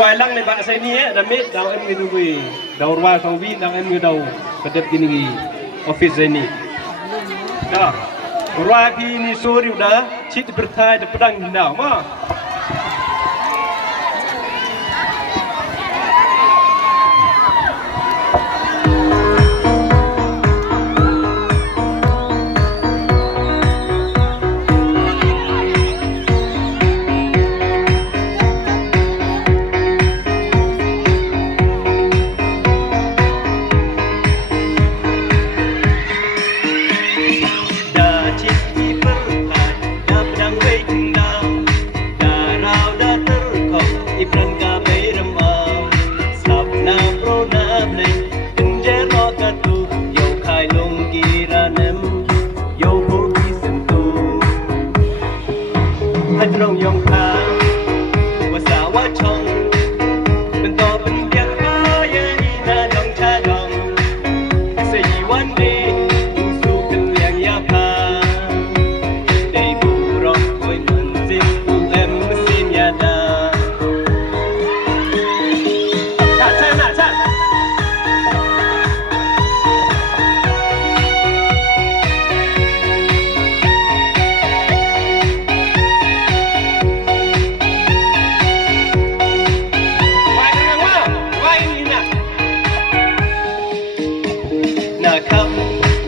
ruai lang ni bangsa ini damit daw em gitu gue daw ruai sangwi daw em gitu kedep gini office ini dah ruai pi ni suri udah cit bertai de pedang hindau mah trong dòng thángว่าสาวชงเป็นต่อเป็นเพียงพายอีนาดองชาดองสี่วันดีผู้สู้กันเลี้ยงยาพาได้บูรองคอยมันสิ้นผู้เอ็มสิ้นยาดาชาติชาติชาติ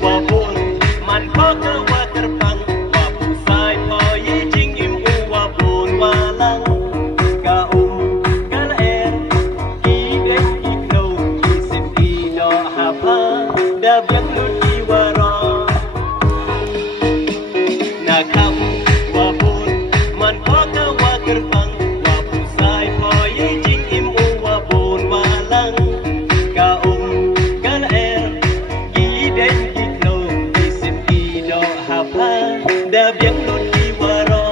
ว่าบุญมันพอเธอว่าเธอฟังว่าผู้ชายพอยิ่งจริงยิ้มอูว่าบุญว่าลังกะอูกะละเอ็นอีเด็กอีโคลอีสิบอีดอหาพาดาบยังนุ่นอีว่ารอนะครับว่าบุญมันพอเธอว่าเธอฟังว่าผู้ชายพอยิ่งจริงยิ้มอูว่าบุญว่าลังกะอูกะละเอ็นดาบยังนุ่นอีวารอ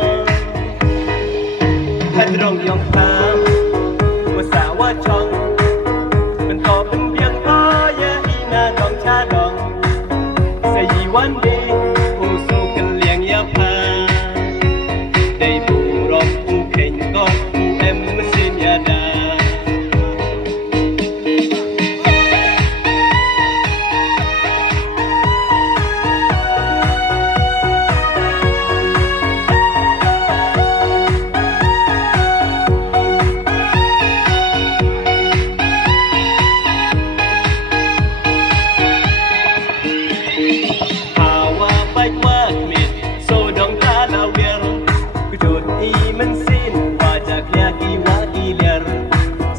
ถ้าตรงยองพามว่าสาวชองเป็นต่อเป็นเพียงพอยาอีนาดองชาดองใส่ยีวันดีผู้สู้กันเลี้ยงยาพาได้บูรองผู้เข่งก้อนผู้เอ็มมาสิ้นยาดามันสิ้นว่าจากเลียกีว่ากีเลียร์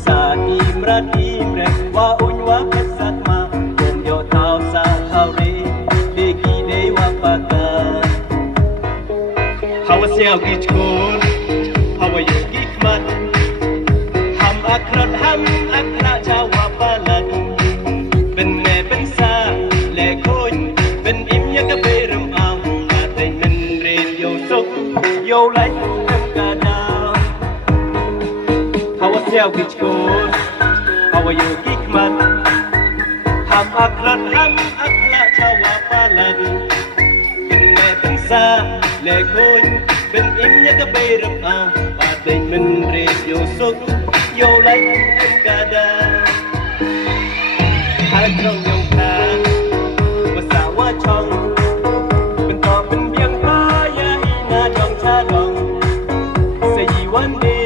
สาอีมรัดอีมเรว่าอุ่นว่าพัดสัตมาผมโยเท้าสาเท้าเรเดกีเดว่าปากกาฮาวเซียวกิจโกนฮาวอยู่กิขมันทำอักรัดทำอักระชาวาปาลัดเป็นแม่เป็นสาแหล่คนเป็นอิ่มยังกะเบรมเอาอาแต่มันเรียนโยสุกโยไหลเซียวกิจโกนเอาไว้อยู่กิขมันทำอักลัดทำอักละชาวาปาลันเป็นแม่เป็นสาแหล่คนเป็นอิ่มยังกะเบรมเอาปาเต็งมันเรียโยสุกโยไหลเอ็มกาดาหากเรายองทางว่าสาวชองเป็นต่อเป็นเพียงพายาอีนาดองชาดองใส่ยีวันดี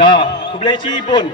dah, aku boleh cibun.